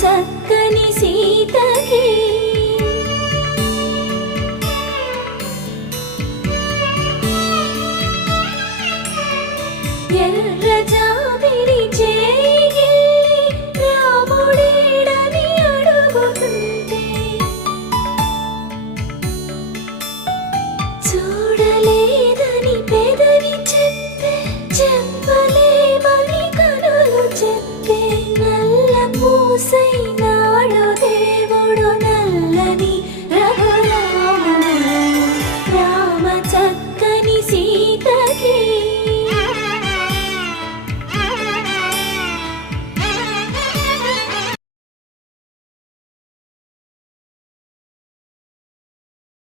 చక్కని సీతకి ఎర్ర జాబిలి చేయి రాముడేడని అడుగుతుంటే చూడలేదని పెదవి చెప్పే చెప్పలేమని కనులు చెప్పే నల్ల పూసై